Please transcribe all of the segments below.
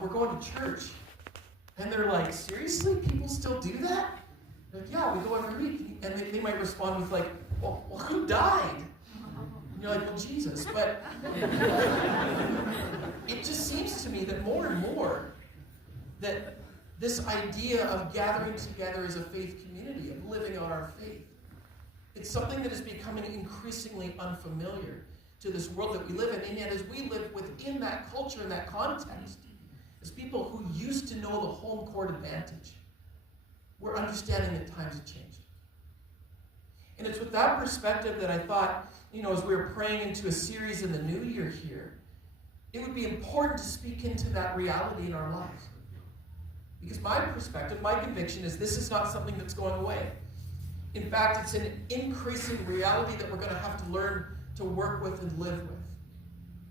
we're going to church. And they're like, seriously? People still do that? They're like, yeah, we go every week. And they might respond with like, well, who died? And you're like, well, Jesus. But it just seems to me that more and more that this idea of gathering together as a faith community, of living on our faith, it's something that is becoming increasingly unfamiliar to this world that we live in. And yet as we live within that culture and that context, as people who used to know the home court advantage, we're understanding that times have changed. And it's with that perspective that I thought, as we were praying into a series in the new year here, it would be important to speak into that reality in our lives. Because my perspective, my conviction is this is not something that's going away. In fact, it's an increasing reality that we're going to have to learn to work with and live with.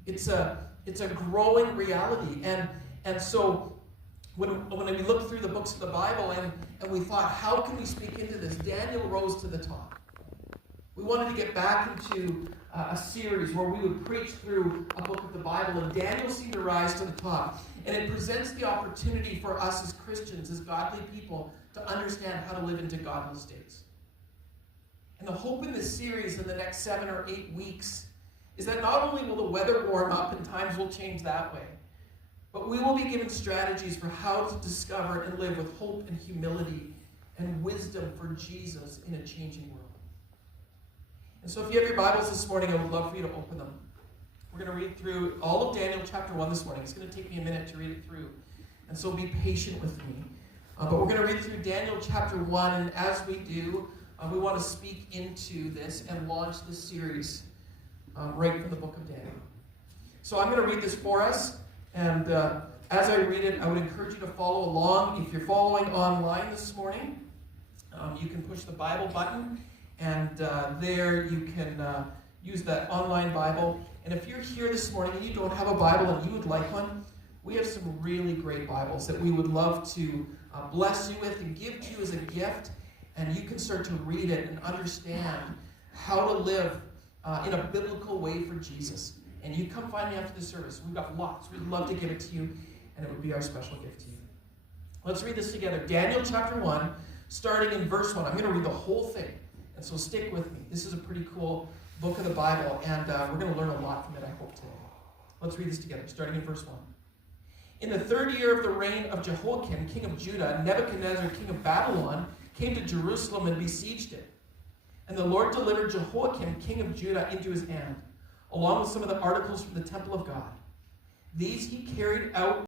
It's a growing reality. And so when we looked through the books of the Bible and we thought, how can we speak into this? Daniel rose to the top. We wanted to get back into a series where we would preach through a book of the Bible, and Daniel seemed to rise to the top. And it presents the opportunity for us as Christians, as godly people, to understand how to live into godly states. And the hope in this series in the next 7 or 8 weeks is that not only will the weather warm up and times will change that way, but we will be given strategies for how to discover and live with hope and humility and wisdom for Jesus in a changing world. And so if you have your Bibles this morning, I would love for you to open them. We're going to read through all of Daniel chapter 1 this morning. It's going to take me a minute to read it through. And so be patient with me. But we're going to read through Daniel chapter 1. And as we do, we want to speak into this and launch this series right from the book of Daniel. So I'm going to read this for us. And as I read it, I would encourage you to follow along. If you're following online this morning, you can push the Bible button. And there you can use that online Bible. And if you're here this morning and you don't have a Bible and you would like one, we have some really great Bibles that we would love to bless you with and give to you as a gift. And you can start to read it and understand how to live in a biblical way for Jesus. And you come find me after the service. We've got lots. We'd love to give it to you, and it would be our special gift to you. Let's read this together. Daniel chapter 1, starting in verse 1. I'm going to read the whole thing. And so stick with me. This is a pretty cool book of the Bible, and we're going to learn a lot from it, I hope, today. Let's read this together, starting in verse 1. In the 3rd year of the reign of Jehoiakim, king of Judah, Nebuchadnezzar, king of Babylon, came to Jerusalem and besieged it. And the Lord delivered Jehoiakim, king of Judah, into his hand, along with some of the articles from the temple of God. These he carried out